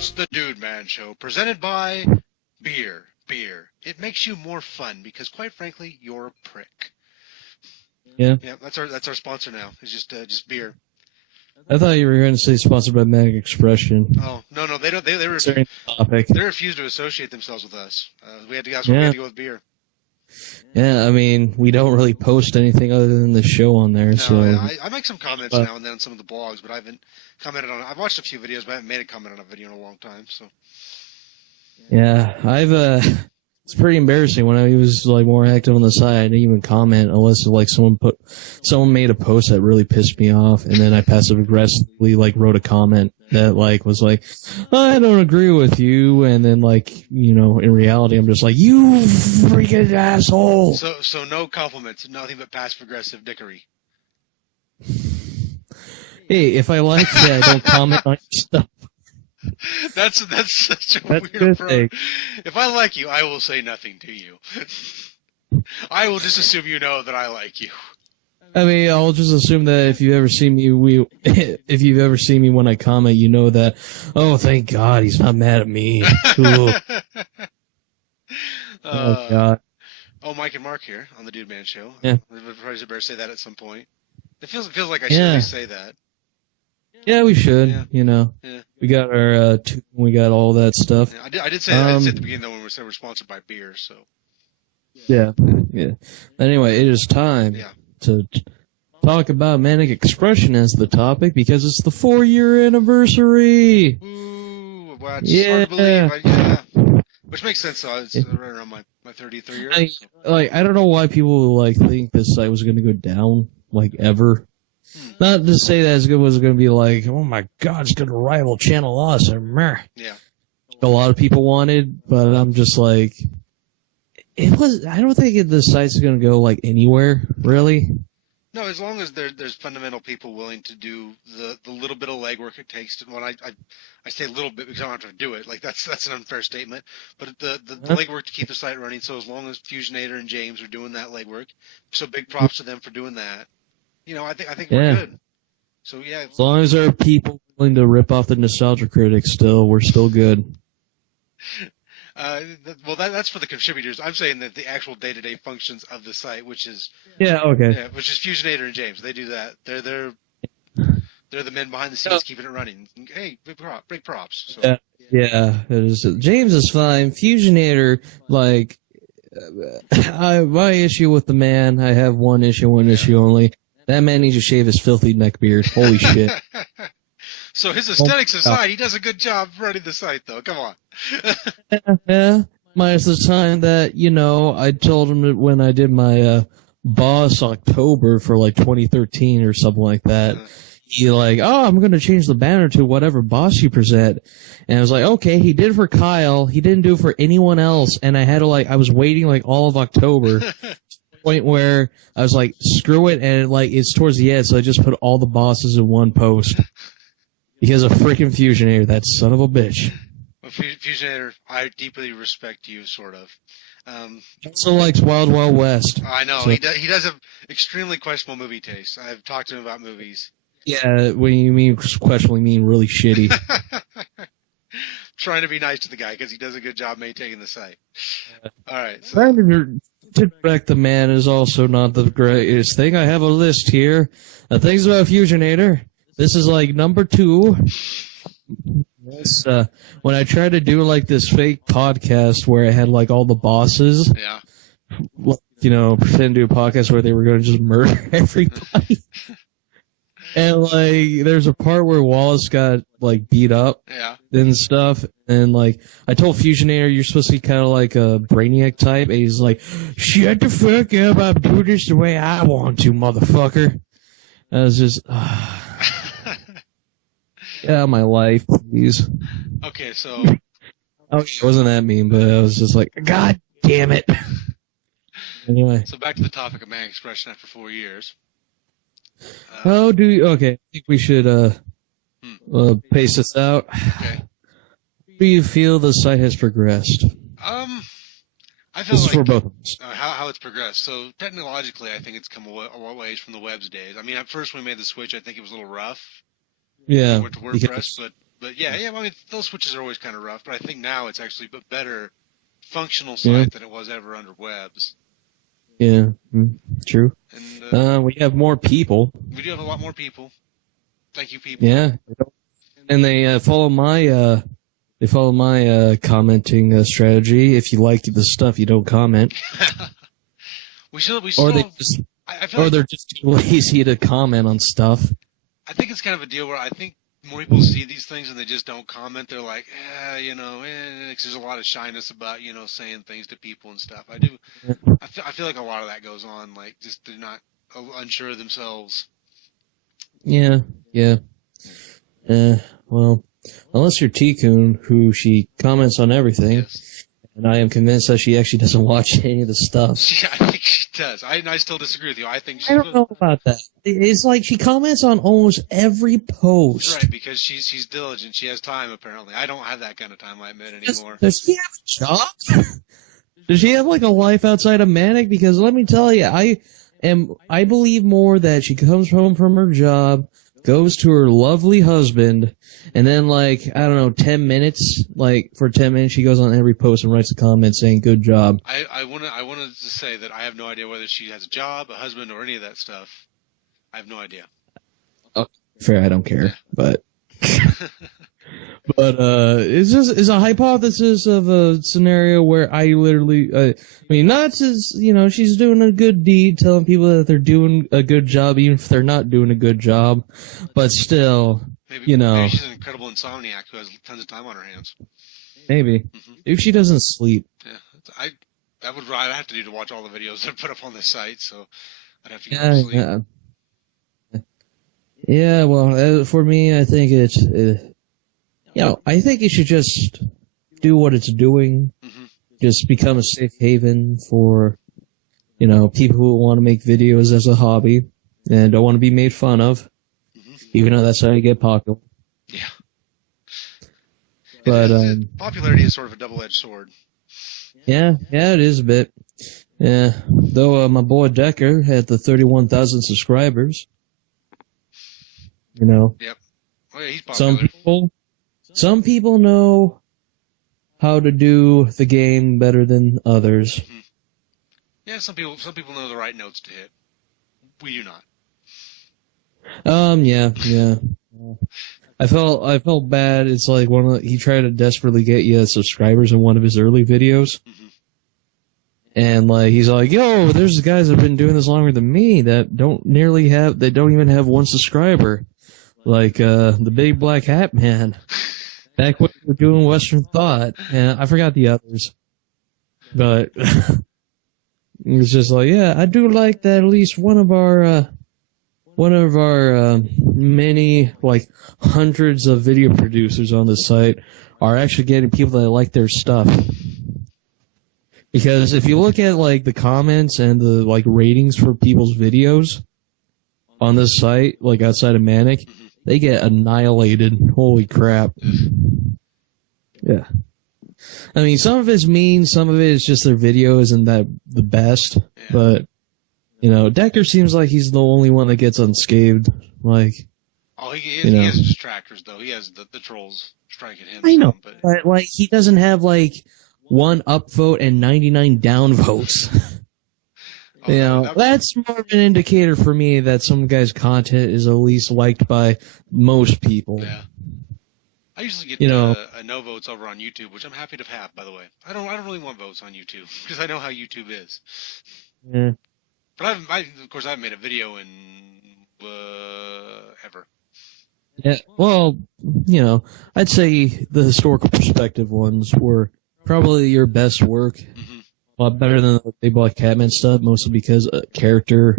It's the DudeMan Show, presented by Beer. Beer. It makes you more fun because, quite frankly, you're a prick. Yeah. Yeah, that's our sponsor now. It's just beer. I thought you were going to say sponsored by Manic Expression. Oh no, they don't. They refuse to associate themselves with us. We had to go with beer. Yeah, I mean, we don't really post anything other than the show on there. No, so yeah, I make some comments now and then on some of the blogs, but I haven't commented on. I've watched a few videos, but I haven't made a comment on a video in a long time. So. Yeah, it's pretty embarrassing when I was like more active on the site. I didn't even comment unless like someone made a post that really pissed me off, and then I passive aggressively like wrote a comment that like was like, I don't agree with you, and then like in reality I'm just like, you freaking asshole. So no compliments, nothing but passive aggressive dickery. Hey, if I like you, I don't comment on your stuff. That's such a weird approach. If I like you, I will say nothing to you. I will just assume you know that I like you. I mean, I'll just assume that if you've ever seen me when I comment, you know that. Oh, thank God, he's not mad at me. Oh God. Oh, Mike and Mark here on the DudeMan Show. Yeah. We probably better say that at some point. It feels like I should at least say that. Yeah, we should. Yeah. We got our we got all that stuff. Yeah, I did say that at the beginning though when we said we're sponsored by beer. So. Yeah. Anyway, it is time to talk about Manic Expression as the topic because it's the 4-year anniversary. Ooh, well, it's hard to believe. Which makes sense. So it's right around my 33 years. I don't know why people like think this site was going to go down like ever. Not to say that it was going to be like, oh my God, it's going to rival Channel Awesome. Yeah. A lot of people wanted, but I'm just like, I don't think the site's going to go like anywhere, really. No, as long as there's fundamental people willing to do the little bit of legwork it takes to. Well, I say a little bit because I don't have to do it. Like that's an unfair statement. But the legwork to keep the site running. So as long as Fusionator and James are doing that legwork, so big props to them for doing that. I think we're good. So yeah. As long as there are people willing to rip off the nostalgia critics, we're still good. Well, that's for the contributors. I'm saying that the actual day-to-day functions of the site, which is which is Fusionator and James. They do that. They're the men behind the scenes keeping it running. Hey, big props. So. Yeah. James is fine. Fusionator, like, my issue with the man. I have one issue only. That man needs to shave his filthy neck beard. Holy shit. So his aesthetics aside, he does a good job running the site, though. Come on. Yeah. Minus the time that, I told him that when I did my Boss October for like 2013 or something like that, he like, I'm going to change the banner to whatever boss you present. And I was like, okay, he did it for Kyle. He didn't do it for anyone else. And I had to I was waiting like all of October. Point where I was like, screw it, and it's towards the end, so I just put all the bosses in one post. Because of freaking Fusionator, that son of a bitch. Well, Fusionator, I deeply respect you, sort of. Also likes Wild Wild West. I know, so. He does have extremely questionable movie taste. I've talked to him about movies. Yeah, when you mean questionable, you mean really shitty. Trying to be nice to the guy, because he does a good job maintaining the site. All right. So. To direct the man is also not the greatest thing. I have a list here. Things about Fusionator. This is like number 2. This, when I tried to do like this fake podcast where I had like all the bosses. Yeah. Pretend to do a podcast where they were going to just murder everybody. And like, there's a part where Wallace got like beat up and stuff, and like, I told Fusionator you're supposed to be kind of like a Brainiac type, and he's like, "Shut the fuck up! I'm doing this the way I want to, motherfucker." I was just, get out of my life, please. Okay, so. Okay, it wasn't that mean, but I was just like, God damn it. Anyway. So back to the topic of Manic Expression after 4 years. Okay, I think we should pace this out. Okay. How do you feel the site has progressed? I feel for both of us. How it's progressed. So technologically, I think it's come a ways from the web's days. I mean, at first when we made the switch, I think it was a little rough. Yeah. We went to WordPress, but But yeah, I mean, those switches are always kind of rough, but I think now it's actually a better functional site than it was ever under webs. Yeah, true. And we have more people. We do have a lot more people. Thank you, people. Yeah, and they follow my commenting strategy. If you like the stuff, you don't comment. They're just too lazy to comment on stuff. I think it's kind of a deal where I think more people see these things and they just don't comment. They're like, cause there's a lot of shyness about, saying things to people and stuff. I feel like a lot of that goes on, like just they're not unsure of themselves. Yeah. Well, unless you're T-Coon, who she comments on everything. Yes. And I am convinced that she actually doesn't watch any of the stuff. Yeah, I think she does. I still disagree with you. I don't know about that. It's like she comments on almost every post. Right, because she's diligent. She has time, apparently. I don't have that kind of time, I admit, anymore. Does she have a job? Does she have like a life outside of Manic? Because let me tell you, I believe more that she comes home from her job, goes to her lovely husband, and then, 10 minutes, for 10 minutes, she goes on every post and writes a comment saying, good job. I wanted to say that I have no idea whether she has a job, a husband, or any of that stuff. I have no idea. Oh, fair, I don't care, but... But it's a hypothesis of a scenario where I literally, not as, she's doing a good deed, telling people that they're doing a good job, even if they're not doing a good job, but still, maybe she's an incredible insomniac who has tons of time on her hands. Maybe. Mm-hmm. If she doesn't sleep. Yeah, I'd have to do to watch all the videos that are put up on this site, so I'd have to go to sleep. Yeah, well, for me, I think I think it should just do what it's doing. Mm-hmm. Just become a safe haven for, people who want to make videos as a hobby and don't want to be made fun of, even though that's how you get popular. Yeah. But popularity is sort of a double-edged sword. Yeah, it is a bit. Yeah, though my boy Decker had the 31,000 subscribers. Yep. Oh yeah, he's popular. Some people know how to do the game better than others. Mm-hmm. Yeah, some people know the right notes to hit. We do not. Yeah. I felt bad. It's like he tried to desperately get you subscribers in one of his early videos. Mm-hmm. And he's like, yo, there's guys that have been doing this longer than me that don't even have one subscriber. Like the Big Black Hat Man. Back when we were doing Western Thought, and I forgot the others, but it was just like, yeah, I do like that at least one of our many, hundreds of video producers on the site are actually getting people that like their stuff. Because if you look at, the comments and the, ratings for people's videos on this site, outside of Manic, they get annihilated. Holy crap. Yeah. I mean, some of it's mean, some of it is just their video isn't that the best. Yeah. But, Decker seems like he's the only one that gets unscathed. He has distractors, though. He has the trolls striking him. I know, but he doesn't have, one upvote and 99 downvotes. That's more of an indicator for me that some guy's content is at least liked by most people. Yeah. I usually get no votes over on YouTube, which I'm happy to have, by the way. I don't really want votes on YouTube because I know how YouTube is. Yeah. But of course I haven't made a video in ever. Yeah. Well, I'd say the historical perspective ones were probably your best work. Mm-hmm. A lot better than the Big Black Catman stuff, mostly because character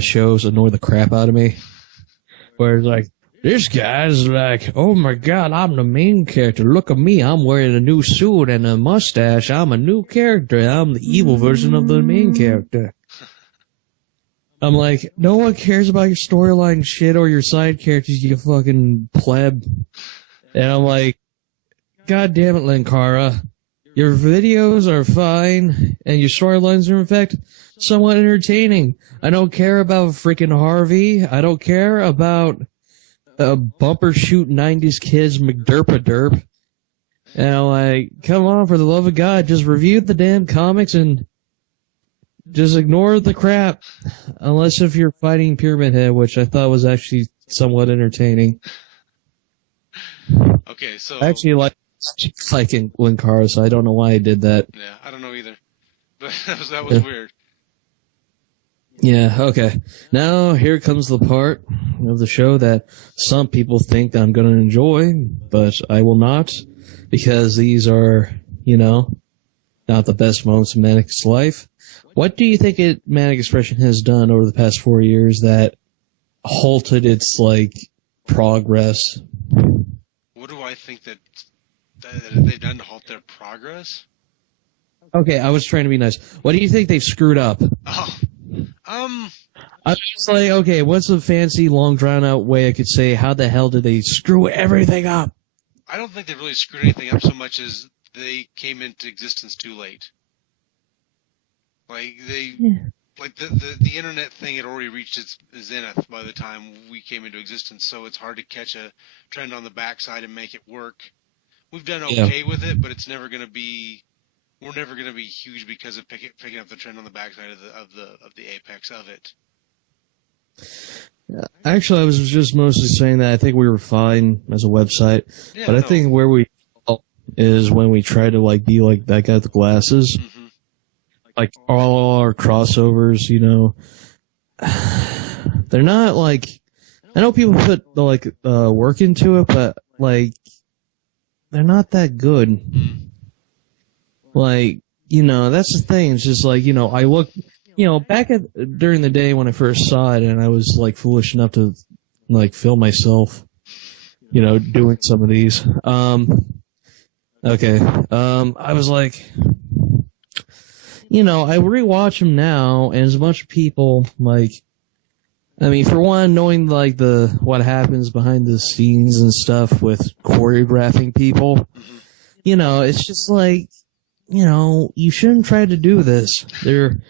shows annoy the crap out of me. Where it's this guy's oh my god, I'm the main character. Look at me, I'm wearing a new suit and a mustache. I'm a new character. I'm the evil version of the main character. I'm like, no one cares about your storyline shit or your side characters, you fucking pleb. And I'm like, god damn it, Linkara. Your videos are fine, and your storylines are, in fact, somewhat entertaining. I don't care about freaking Harvey. I don't care about bumper shoot 90s kids McDerp-a-derp. And I'm like, come on, for the love of God, just review the damn comics and just ignore the crap. Unless if you're fighting Pyramid Head, which I thought was actually somewhat entertaining. Okay, so... I actually like Linkara, so I don't know why I did that. Yeah, I don't know either. But that was weird. Yeah, okay. Now, here comes the part of the show that some people think that I'm going to enjoy, but I will not, because these are, not the best moments in Manic's life. What do you think Manic Expression has done over the past 4 years that halted its, progress? What do I think that they've done to halt their progress? Okay, I was trying to be nice. What do you think they've screwed up? Oh, I was like, okay, what's a fancy, long, drawn-out way I could say, how the hell did they screw everything up? I don't think they really screwed anything up so much as they came into existence too late. The internet thing had already reached its zenith by the time we came into existence, so it's hard to catch a trend on the backside and make it work. We've done okay with it, but it's never going to be. We're never going to be huge because of picking up the trend on the backside of the apex of it. Actually, I was just mostly saying that I think we were fine as a website, but I think where we is when we try to be like that guy with the glasses. Mm-hmm. Like all our crossovers, they're not I know people put work into it, but they're not that good. Mm. That's the thing. It's just I look, back during the day when I first saw it, and I was foolish enough to film myself, doing some of these. Okay. I was I rewatch them now, and as much people, for one, knowing, what happens behind the scenes and stuff with choreographing people, it's just you shouldn't try to do this. You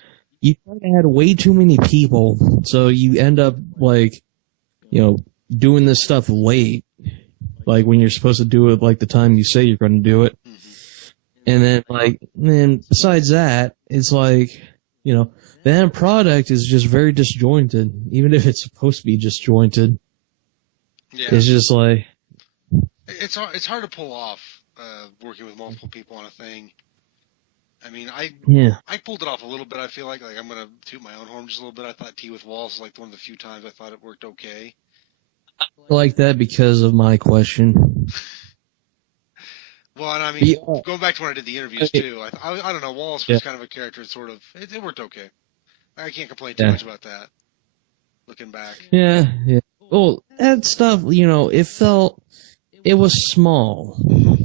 try to add way too many people, so you end up, doing this stuff late, when you're supposed to do it, the time you say you're going to do it. And then, besides that, it's the end product is just very disjointed, even if it's supposed to be disjointed. Yeah. It's just it's hard to pull off, working with multiple people on a thing. I mean, I pulled it off a little bit, I feel like I'm going to toot my own horn just a little bit. I thought Tea with Walls was one of the few times I thought it worked okay. I like that because of my question. Well, and going back to when I did the interviews too, I don't know, Wallace was kind of a character that it worked okay. I can't complain too much about that, looking back. Yeah. Well, that stuff, it was small,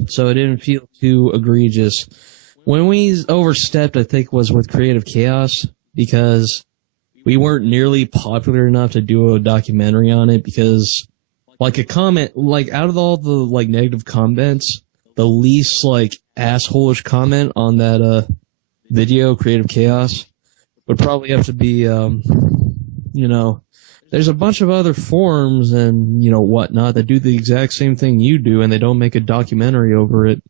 so it didn't feel too egregious. When we overstepped, I think, was with Creative Chaos, because we weren't nearly popular enough to do a documentary on it, because, a comment, out of all the, negative comments, the least, asshole-ish comment on that, video, Creative Chaos, would probably have to be, there's a bunch of other forums and, whatnot that do the exact same thing you do, and they don't make a documentary over it.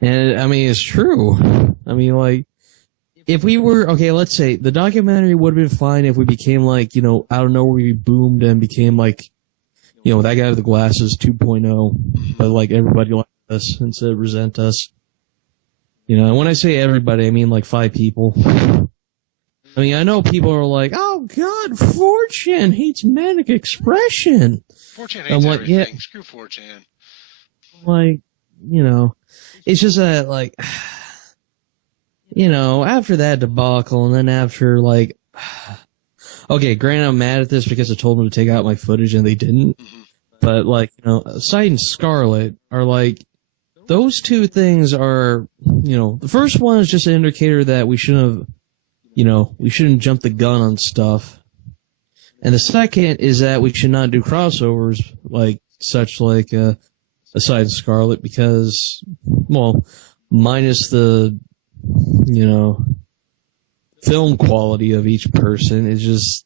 And, it's true. If we were, let's say, the documentary would have been fine if we became, out of nowhere we boomed and became, that guy with the glasses 2.0, but, everybody liked us instead of resent us. And when I say everybody, I mean, 5 people. I know people are oh, God, 4chan hates Manic Expression. 4chan hates everything. Yeah. Screw 4chan. It's just that, after that debacle, and then after, okay, granted, I'm mad at this because I told them to take out my footage and they didn't. Mm-hmm. But, Sight and Scarlet are, those two things are, the first one is just an indicator that we shouldn't jump the gun on stuff. And the second is that we should not do crossovers Sight and Scarlet, because, minus the, film quality of each person, it's just,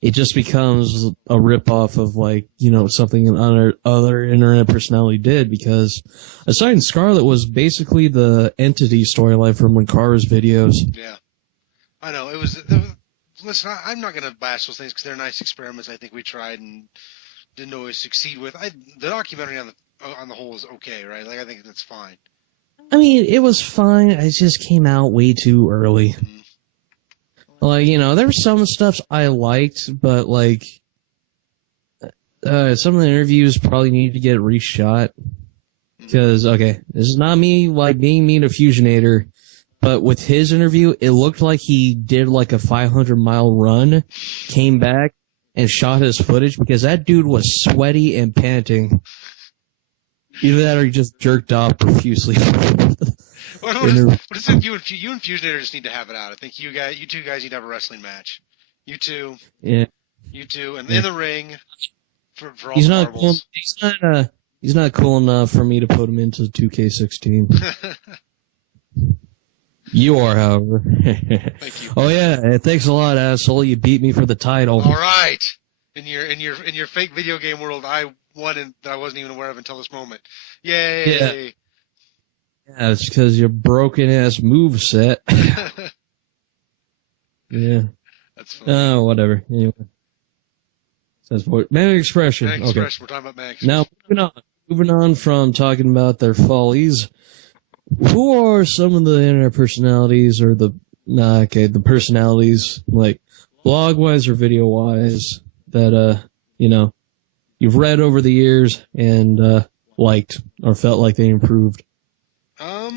it just becomes a ripoff of, like, you know, something other internet personality did, because Aside and Scarlet was basically the Entity storyline from Winkar's videos. Yeah. I know. Listen, I'm not going to bash those things because they're nice experiments I think we tried and didn't always succeed with. The documentary on the whole is okay, right? Like, I think that's fine. I mean, it was fine. It just came out way too early. Mm-hmm. Like, you know, there were some stuff I liked, but, like, some of the interviews probably need to get reshot. Because, okay, this is not me, like, being mean to Fusionator, but with his interview, it looked like he did, like, a 500-mile run, came back, and shot his footage, because that dude was sweaty and panting. Either that or he just jerked off profusely. What is it? You and Fusionator just need to have it out. I think you two guys need to have a wrestling match. You two. Yeah. You two, and in the ring for all he's the not marbles. Cool, he's not cool enough for me to put him into 2K16. You are, however. Thank you. Oh yeah, thanks a lot, asshole. You beat me for the title. All right. In your fake video game world, I won and that I wasn't even aware of until this moment. Yay! Yeah, it's because your broken ass moveset. Yeah. That's funny. Oh, whatever. Anyway. Manic Expression. Manic Expression. We're talking about Manic Expression. Now, moving on from talking about their follies, who are some of the internet personalities or the personalities, like, blog-wise or video-wise, that, you know, you've read over the years and, liked or felt like they improved?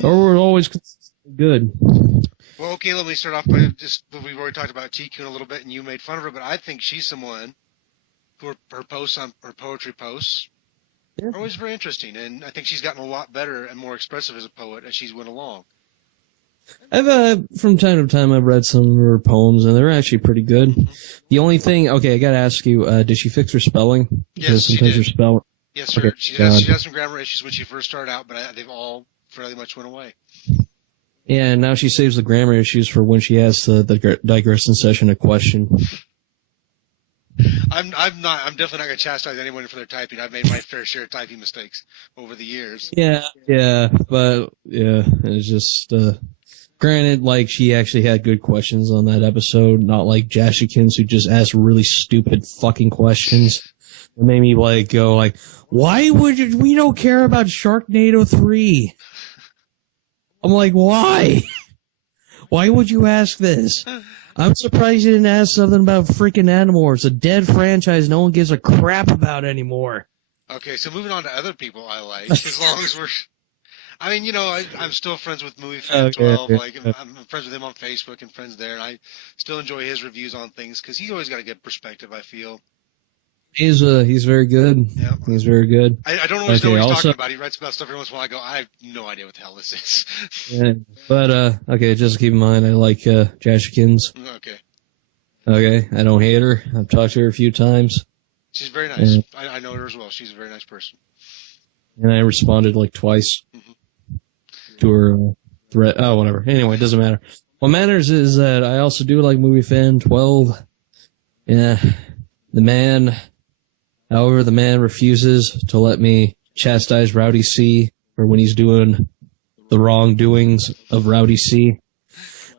Or were always good? Well, okay, let me start off by we've already talked about TQ a little bit, and you made fun of her, but I think she's someone who her poetry posts are always very interesting, and I think she's gotten a lot better and more expressive as a poet as she's went along. I've from time to time I've read some of her poems, and they're actually pretty good. Mm-hmm. The only thing, okay, I gotta ask you, did she fix her spelling? Because yes, sometimes she did. Her spelling. Yes, sir. Okay, she has some grammar issues when she first started out, but they've all fairly much went away. Yeah, and now she saves the grammar issues for when she asks the digression session a question. I'm definitely not going to chastise anyone for their typing. I've made my fair share of typing mistakes over the years. Yeah, but it's just, granted, like, she actually had good questions on that episode, not like Jashikins who just asked really stupid fucking questions. It made me, like, go, like, why would we don't care about Sharknado 3? I'm like, why? Why would you ask this? I'm surprised you didn't ask something about freaking Animorphs, a dead franchise no one gives a crap about anymore. Okay, so moving on to other people I like, as long as we're... I mean, you know, I'm still friends with Movie Fan 12. Like, I'm friends with him on Facebook and friends there, and I still enjoy his reviews on things, because he's always got a good perspective, I feel. He's very good. Yeah. He's very good. I don't always know what he's talking about. He writes about stuff every once in a while. I go, I have no idea what the hell this is. Yeah, but, okay, just keep in mind, I like, Jashikins. Okay. Okay, I don't hate her. I've talked to her a few times. She's very nice. I know her as well. She's a very nice person. And I responded, like, twice to her threat. Oh, whatever. Anyway, it doesn't matter. What matters is that I also do like Movie Fan 12. Yeah, However, the man refuses to let me chastise Rowdy C for when he's doing the wrongdoings of Rowdy C.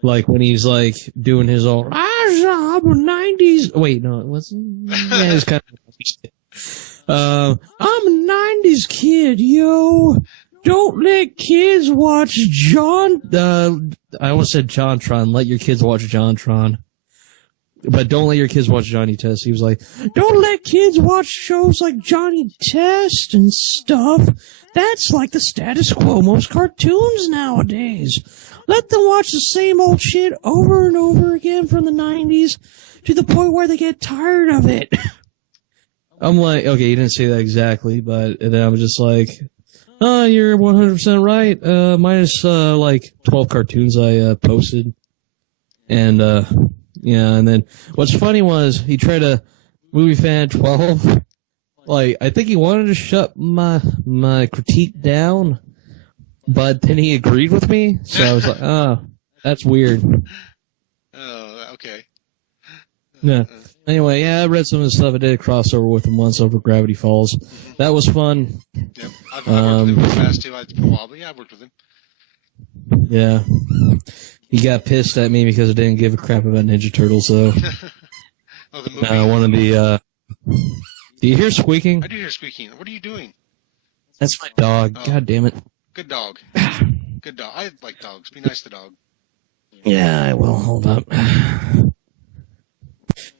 Like when he's like doing his old, I'm a 90s. Wait, no, it wasn't. Yeah, it's kind of. I'm a 90s kid, yo. Don't let kids watch John. I almost said JonTron. Let your kids watch JonTron. But don't let your kids watch Johnny Test. He was like, don't let kids watch shows like Johnny Test and stuff. That's like the status quo most cartoons nowadays. Let them watch the same old shit over and over again from the 90s to the point where they get tired of it. I'm like, okay, you didn't say that exactly, but then I was just like, oh, you're 100% right. Minus, like 12 cartoons I posted. And, yeah, and then what's funny was he tried to Movie Fan 12. Like, I think he wanted to shut my critique down, but then he agreed with me. So I was like, oh, that's weird. Oh, okay. Yeah. Anyway, yeah, I read some of the stuff. I did a crossover with him once over Gravity Falls. Mm-hmm. That was fun. Yep. I've worked with him in the past, too. It's been a while, but yeah, I've worked with him. Yeah. He got pissed at me because I didn't give a crap about Ninja Turtles, though. Oh, the movie? One of the, do you hear squeaking? I do hear squeaking. What are you doing? That's my dog. Oh. God damn it. Good dog. Good dog. I like dogs. Be nice to the dog. Yeah, I will. Hold up.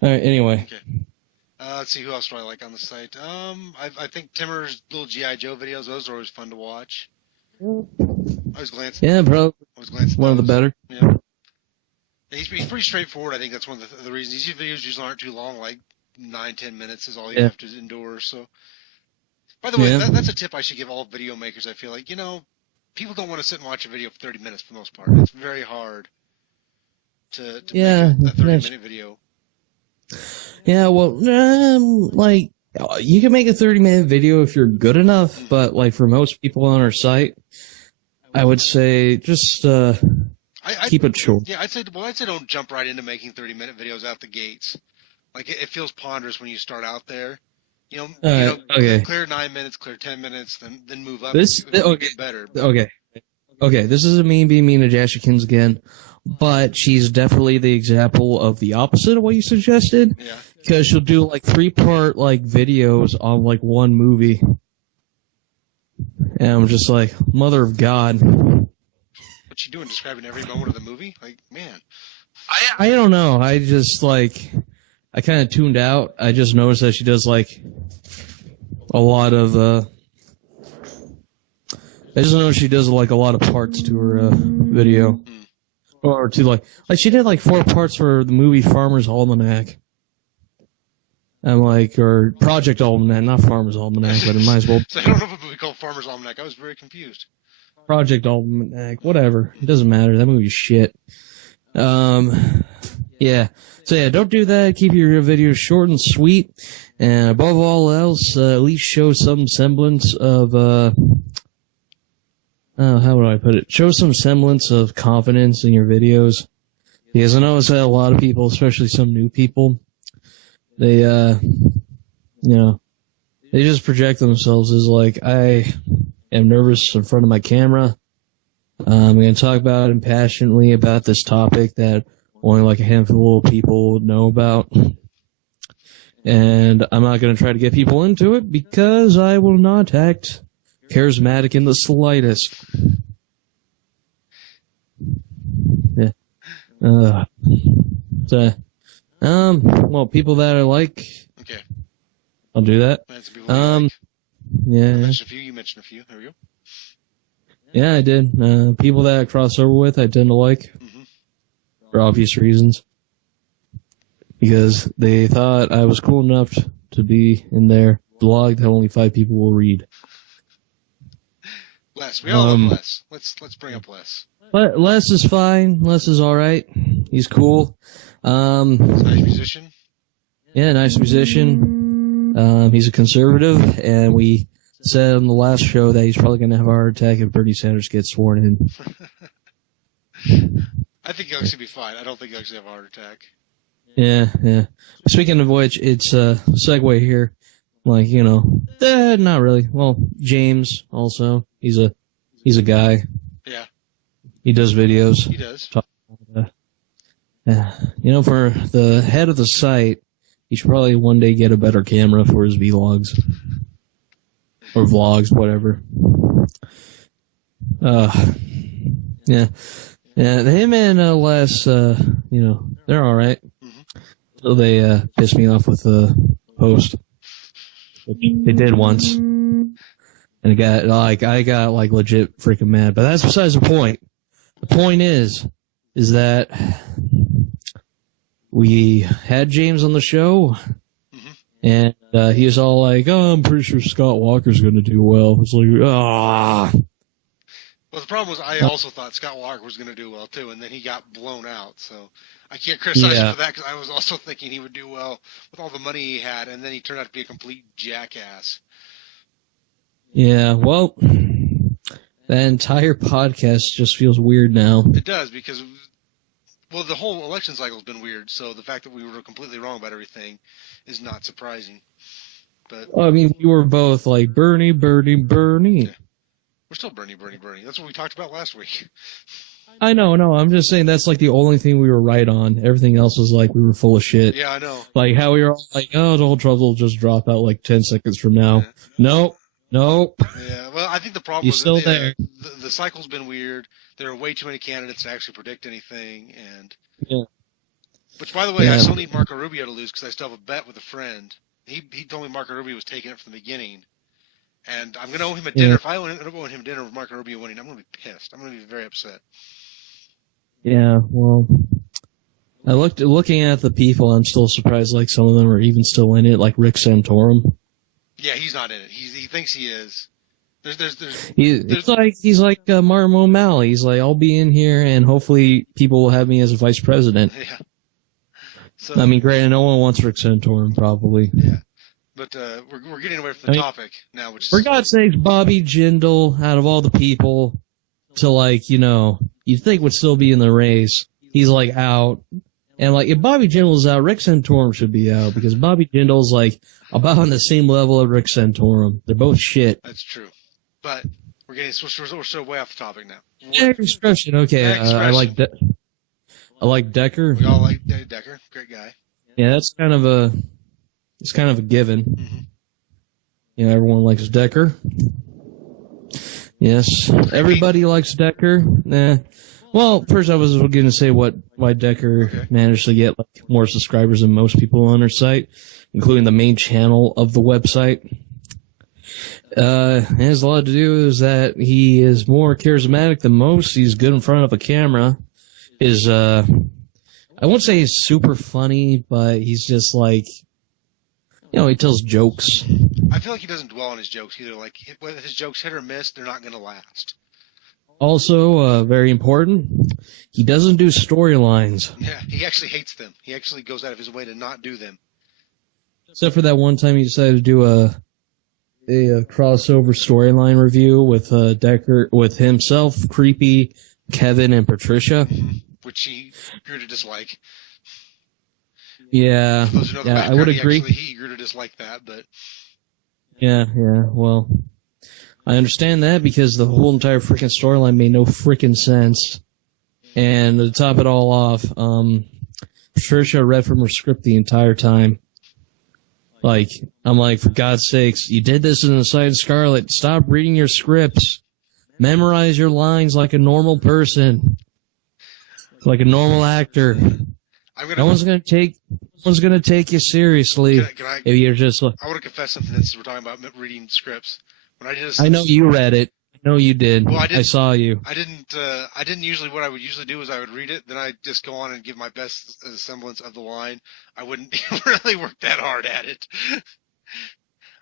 Alright, anyway. Okay. Let's see, who else do I like on the site? I think Timmer's little G.I. Joe videos, those are always fun to watch. I was glancing. Yeah, bro. I was glancing. One of the better. Yeah. He's pretty straightforward. I think that's one of the reasons. These videos usually aren't too long, like 9-10 minutes is all you have to endure. So, by the way, that's a tip I should give all video makers. I feel like, people don't want to sit and watch a video for 30 minutes for the most part. It's very hard to make a 30-minute video. Yeah, well, you can make a 30-minute video if you're good enough, but, like, for most people on our site, I would say just keep it short. Yeah, I'd say don't jump right into making 30-minute videos out the gates. Like, it feels ponderous when you start out there. Clear 9 minutes, clear 10 minutes, then move up. Get better. Okay, this isn't me being mean to Jashikins again, but she's definitely the example of the opposite of what you suggested. Yeah. Because she'll do, like, 3-part, like, videos on, like, one movie. And I'm just like, mother of God. What's she doing, describing every moment of the movie? Like, man. I don't know. I just, like, I kind of tuned out. I just noticed that she does, like, a lot of, I just know she does, like, a lot of parts to her, video. Or to, like, she did, like, 4 parts for the movie Farmer's Almanac. I'm like, or Project Almanac, not Farmer's Almanac, but it might as well. So I don't know if a movie called Farmer's Almanac. I was very confused. Project Almanac, whatever. It doesn't matter. That movie's shit. Yeah. So yeah, don't do that. Keep your videos short and sweet. And above all else, at least show some semblance of, how would I put it? Show some semblance of confidence in your videos. Because I notice that a lot of people, especially some new people, they, they just project themselves as like, I am nervous in front of my camera. I'm going to talk about and passionately about this topic that only like a handful of people know about. And I'm not going to try to get people into it because I will not act charismatic in the slightest. Yeah. Well, people that I like. Okay. I'll do that. Like. Yeah. I mentioned a few. You mentioned a few. There we go. Yeah, I did. People that I cross over with, I tend to like. For obvious reasons. Because they thought I was cool enough to be in their blog that only 5 people will read. Les. We all love Les. Let's bring up Les. Les is fine. Les is alright. He's cool. He's a nice musician. Yeah, nice musician. He's a conservative, and we said on the last show that he's probably going to have a heart attack if Bernie Sanders gets sworn in. I think he'll actually be fine. I don't think he'll actually have a heart attack. Yeah. Speaking of which, it's a segue here. Like, not really. Well, James also. He's a guy. Yeah. He does videos. He does. For the head of the site, he should probably one day get a better camera for his vlogs. Or vlogs, whatever. Yeah. Yeah, him and Les, they're alright. So they pissed me off with the post. Which they did once. And I got legit freaking mad. But that's besides the point. The point is that we had James on the show, and he was all like, "Oh, I'm pretty sure Scott Walker's going to do well." It's like, ah. Well, the problem was I also thought Scott Walker was going to do well too, and then he got blown out. So I can't criticize him for that because I was also thinking he would do well with all the money he had, and then he turned out to be a complete jackass. Yeah, well, that entire podcast just feels weird now. It does, because Well, the whole election cycle has been weird, so the fact that we were completely wrong about everything is not surprising. But I mean, we were both like Bernie, Bernie, Bernie. yeah. We're still Bernie, Bernie, Bernie. That's what we talked about last week. I know, no, I'm just saying that's like the only thing we were right on. Everything else was like we were full of shit. Yeah, I know. Like how we were all like, oh, Donald Trump will just drop out like 10 seconds from now. Yeah. Nope. Yeah, well, I think the problem He's is still that there. The cycle's been weird. There are way too many candidates to actually predict anything, and Yeah. which, by the way, Yeah. I still need Marco Rubio to lose because I still have a bet with a friend. He told me Marco Rubio was taking it from the beginning, and I'm gonna owe him a dinner. Yeah. If I owe him dinner with Marco Rubio winning, I'm gonna be pissed. I'm gonna be very upset. Yeah, well, looking at the people, I'm still surprised like some of them are even still in it, like Rick Santorum. Yeah, he's not in it. He thinks he is. He's like Martin O'Malley. He's like, I'll be in here and hopefully people will have me as a vice president. Yeah. So, I mean, granted, no one wants Rick Santorum, probably. Yeah. But we're getting away from the topic now, which is... For God's sakes, Bobby Jindal, out of all the people to like, you'd think would still be in the race. He's like out. And like, if Bobby Jindal's out, Rick Santorum should be out because Bobby Jindal's like about on the same level as Rick Santorum. They're both shit. That's true. But we're so way off the topic now. Manic Expression, okay. I like Decker. We all like Decker. Great guy. Yeah, that's kind of a given. Mm-hmm. Yeah, everyone likes Decker. Yes, everybody likes Decker. Well, first I was going to say why Decker managed to get like more subscribers than most people on her site, including the main channel of the website. It has a lot to do with that he is more charismatic than most. He's good in front of a camera. I won't say he's super funny, but he's just like, he tells jokes. I feel like he doesn't dwell on his jokes either. Like, whether his jokes hit or miss, they're not going to last. Also, very important, he doesn't do storylines. Yeah, he actually hates them. He actually goes out of his way to not do them. Except for that one time he decided to do a crossover storyline review with Decker, with himself, Creepy, Kevin, and Patricia. Which he grew to dislike. Yeah, I would agree. He grew to dislike that, but... Yeah, well, I understand that because the whole entire freaking storyline made no freaking sense. And to top it all off, Patricia read from her script the entire time. Like, I'm like, for God's sakes, you did this in The Sight of Scarlet. Stop reading your scripts. Memorize your lines like a normal person. Like a normal actor. No one's gonna take you seriously if you're just like... I want to confess something since we're talking about reading scripts. I know you read it. I know you did. Well, I saw you. I didn't usually, what I would usually do is I would read it, then I'd just go on and give my best semblance of the line. I wouldn't really work that hard at it.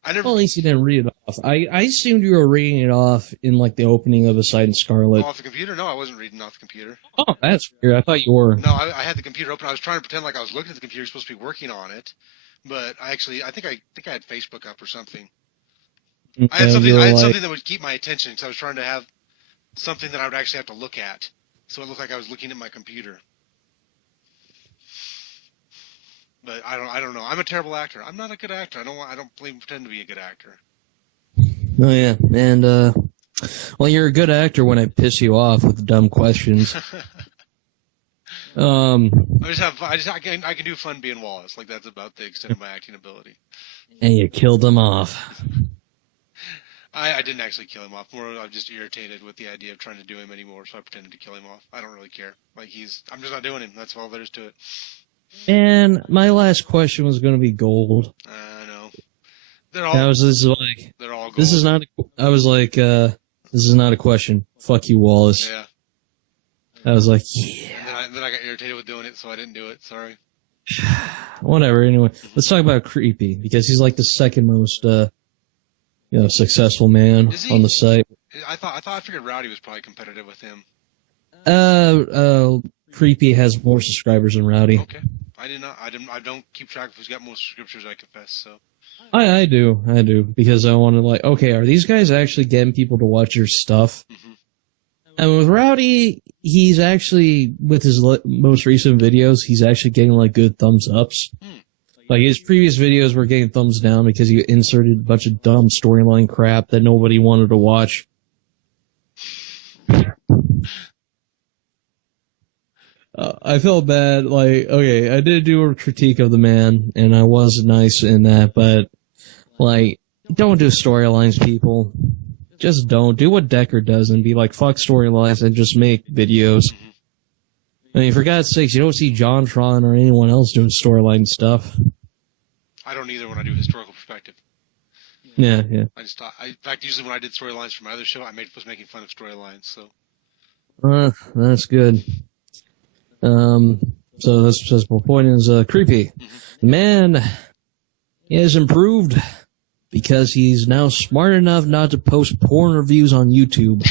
Well, at least you didn't read it off. I assumed you were reading it off in like the opening of A Sight in Scarlet. Oh, off the computer? No, I wasn't reading off the computer. Oh, that's weird. I thought you were. No, I had the computer open. I was trying to pretend like I was looking at the computer. You're supposed to be working on it, but I think I had Facebook up or something. Okay, I had something that would keep my attention because I was trying to have something that I would actually have to look at, so it looked like I was looking at my computer. But I don't know. I'm a terrible actor. I'm not a good actor. I don't pretend to be a good actor. Oh yeah, and well, you're a good actor when I piss you off with dumb questions. I can do fun being Wallace. Like, that's about the extent of my acting ability. And you killed him off. I didn't actually kill him off. More, I was just irritated with the idea of trying to do him anymore, so I pretended to kill him off. I don't really care. Like, I'm just not doing him. That's all there is to it. And my last question was going to be gold. I know. They're all gold. This is not. I was like, this is not a question. Fuck you, Wallace. Yeah. I was like, yeah. And then I got irritated with doing it, so I didn't do it. Sorry. Whatever. Anyway, let's talk about Creepy because he's like the second most, successful man on the site. I figured Rowdy was probably competitive with him. Creepy has more subscribers than Rowdy. Okay. I don't keep track of who's got more subscriptions, I confess, so. I do, because I want to are these guys actually getting people to watch your stuff? Mm-hmm. And with Rowdy, he's actually, with his most recent videos, he's actually getting like good thumbs ups. Like his previous videos were getting thumbs down because he inserted a bunch of dumb storyline crap that nobody wanted to watch. I felt bad. Like, okay, I did do a critique of the man, and I was nice in that, but like, don't do storylines, people. Just don't. Do what Decker does and be like, fuck storylines and just make videos. I mean, for God's sakes, you don't see JonTron or anyone else doing storyline stuff. I don't either when I do historical perspective. Yeah. In fact, usually when I did storylines for my other show, was making fun of storylines, so. That's good. So this point is, creepy. Man, he has improved because he's now smart enough not to post porn reviews on YouTube.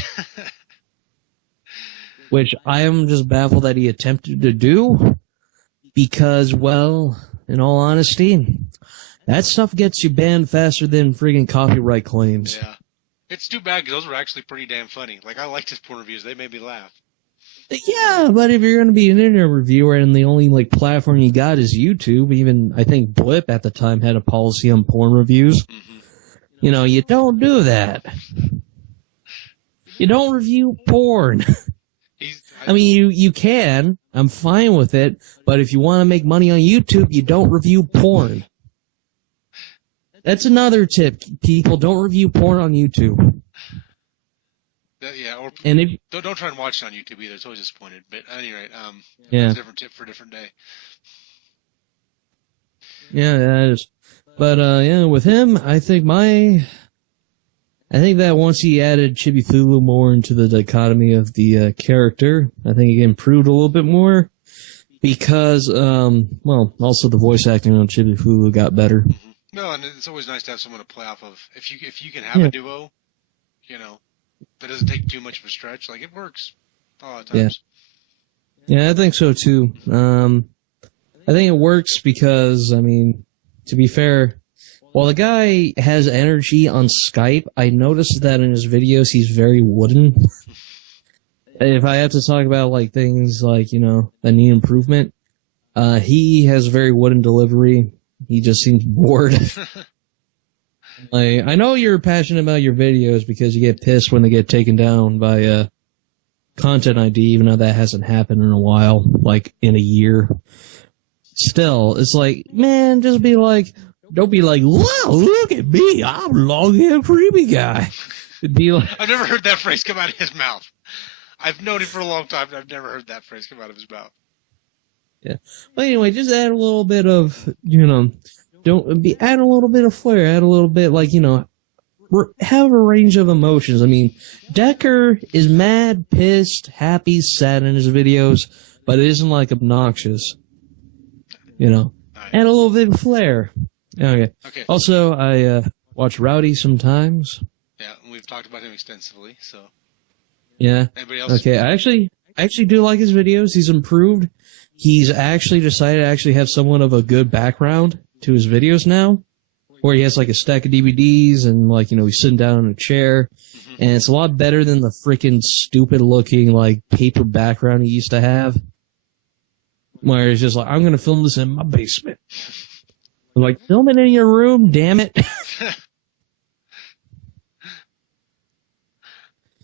Which I am just baffled that he attempted to do because, well, in all honesty, that stuff gets you banned faster than friggin' copyright claims. Yeah. It's too bad because those were actually pretty damn funny. Like, I liked his porn reviews. They made me laugh. Yeah, but if you're going to be an internet reviewer and the only like platform you got is YouTube, even I think Blip at the time had a policy on porn reviews. You know, you don't do that. You don't review porn. I mean, you can. I'm fine with it. But if you want to make money on YouTube, you don't review porn. That's another tip, people. Don't review porn on YouTube. Yeah, or and if, don't try and watch it on YouTube either. It's always disappointed. But at any rate, yeah. That's a different tip for a different day. Yeah, that is. But yeah, with him, I think that once he added Chibi Thulu more into the dichotomy of the character, I think he improved a little bit more because, well, also the voice acting on Chibi Thulu got better. No, and it's always nice to have someone to play off of. If you can have a duo, you know, that doesn't take too much of a stretch. Like, it works a lot of times. Yeah, I think so too. I think it works because, I mean, to be fair, while the guy has energy on Skype, I noticed that in his videos he's very wooden. If I have to talk about like things like, you know, that need improvement, he has very wooden delivery. He just seems bored. Like, I know you're passionate about your videos because you get pissed when they get taken down by Content ID, even though that hasn't happened in a while, like in a year. Still, it's like, man, just be like, don't be like, wow, look at me, I'm a long-haired creepy guy. Be like, I've never heard that phrase come out of his mouth. I've known him for a long time, and I've never heard that phrase come out of his mouth. Yeah. But anyway, just add a little bit of, you know, add a little bit of flair, add a little bit, like, you know, have a range of emotions. I mean, Decker is mad, pissed, happy, sad in his videos, but it isn't, like, obnoxious. You know? Right. Add a little bit of flair. Okay. Also, I watch Rowdy sometimes. Yeah, we've talked about him extensively, so. Yeah. Anybody else? Okay, I actually do like his videos. He's improved. He's actually decided to actually have somewhat of a good background to his videos now, where he has like a stack of DVDs and like, you know, he's sitting down in a chair, and it's a lot better than the freaking stupid looking like paper background he used to have, where he's just like, I'm gonna film this in my basement. I'm like, film it in your room, damn it.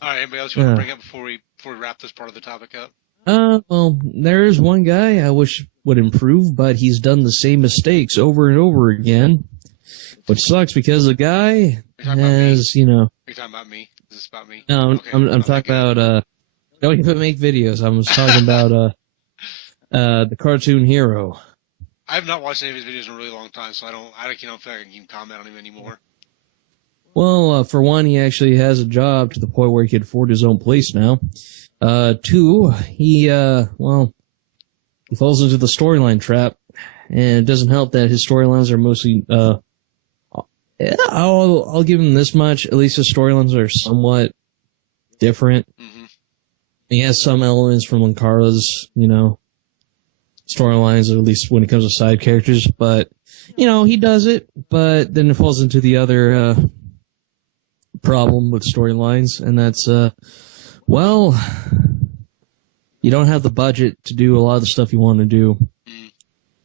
All right, anybody else you want to bring up before we wrap this part of the topic up? Well, there is one guy I wish would improve, but he's done the same mistakes over and over again, which sucks because the guy has, you know. Are you talking about me? Is this about me? No, okay. I'm talking about, don't even make videos. I was talking about, the cartoon hero. I have not watched any of his videos in a really long time, so I don't feel like I can even comment on him anymore. Well, for one, he actually has a job to the point where he can afford his own place now. Two, he falls into the storyline trap, and it doesn't help that his storylines are mostly, I'll give him this much, at least his storylines are somewhat different. Mm-hmm. He has some elements from Lankara's, you know, storylines, at least when it comes to side characters, but, you know, he does it, but then it falls into the other, problem with storylines, and that's, Well, you don't have the budget to do a lot of the stuff you want to do.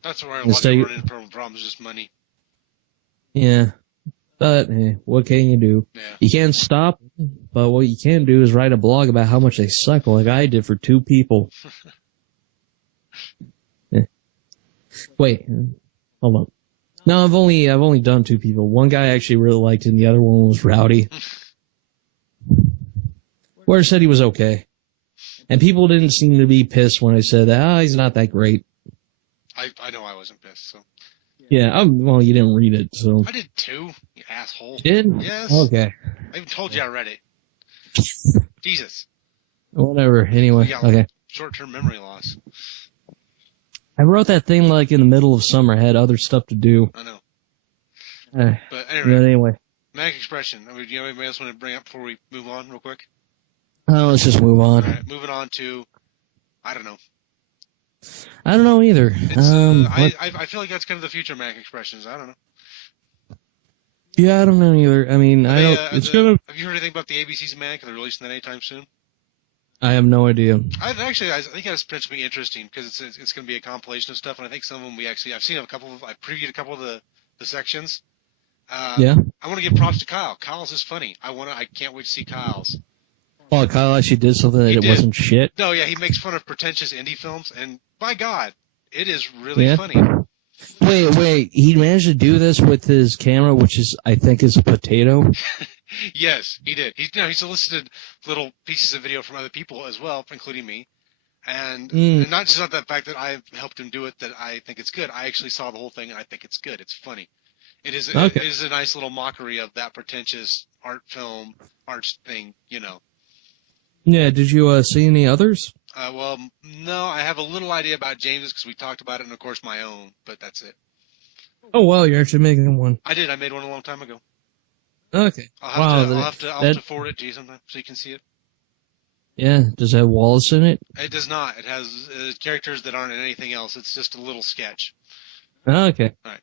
That's where a lot of people run into problems, just money. Yeah. But, hey, what can you do? Yeah. You can't stop, but what you can do is write a blog about how much they suck, like I did for 2 people. Yeah. Wait, hold on. No, I've only done 2 people. One guy I actually really liked, and the other one was Rowdy. Where said he was okay. And people didn't seem to be pissed when I said that, he's not that great. I know I wasn't pissed, so. Yeah, well, you didn't read it, so. I did too, you asshole. You did? Yes. Okay. I even told you I read it. Jesus. Whatever, anyway, okay. Short-term memory loss. I wrote that thing like in the middle of summer. I had other stuff to do. I know. But anyway. Manic Expression. Do you have anybody else want to bring up before we move on real quick? Let's just move on. All right, moving on to, I don't know. I don't know either. I feel like that's kind of the future of Manic Expressions. I don't know. Yeah, I don't know either. I mean, I don't. Have you heard anything about the ABC's Manic? Are they releasing that anytime soon? I have no idea. I think that's potentially interesting because it's going to be a compilation of stuff, and I think some of them I've seen I've previewed a couple of the sections. Yeah. I want to give props to Kyle. Kyle's is funny. I can't wait to see Kyle's. Oh, Kyle actually did something that wasn't shit. No, yeah, he makes fun of pretentious indie films, and by God, it is really funny. Wait, he managed to do this with his camera, which I think is a potato? Yes, he did. He solicited little pieces of video from other people as well, including me. And not just the fact that I helped him do it, that I think it's good. I actually saw the whole thing, and I think it's good. It's funny. It is a nice little mockery of that pretentious art thing, you know. Yeah, did you see any others? Well, no, I have a little idea about James's because we talked about it, and of course my own, but that's it. Oh, wow, you're actually making one. I did. I made one a long time ago. Okay. I'll have to forward it to you sometime so you can see it. Yeah. Does it have Wallace in it? It does not. It has characters that aren't in anything else. It's just a little sketch. Okay. All right.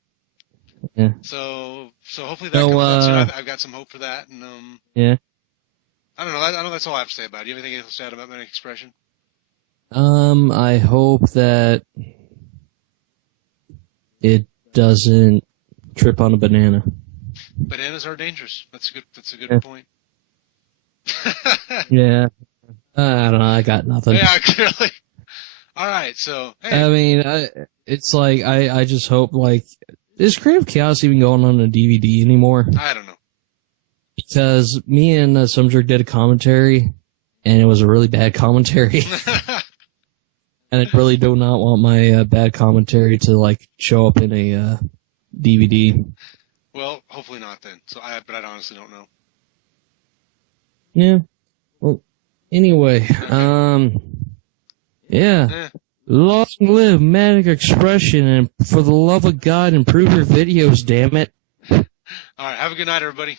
Yeah. So hopefully that comes out soon. I've got some hope for that, and yeah. I don't know. I know that's all I have to say about it. Do you have anything else to add about Manic Expression? I hope that it doesn't trip on a banana. Bananas are dangerous. That's a good point. Yeah. I don't know. I got nothing. Yeah, clearly. All right. So, hey. I mean, it's like I just hope is Creative Chaos even going on a DVD anymore? I don't know. Because me and some jerk did a commentary, and it was a really bad commentary. And I really do not want my bad commentary to show up in a DVD. Well, hopefully not then. But I honestly don't know. Yeah. Well, anyway, yeah. Long live Manic Expression, and for the love of God, improve your videos, damn it. All right. Have a good night, everybody.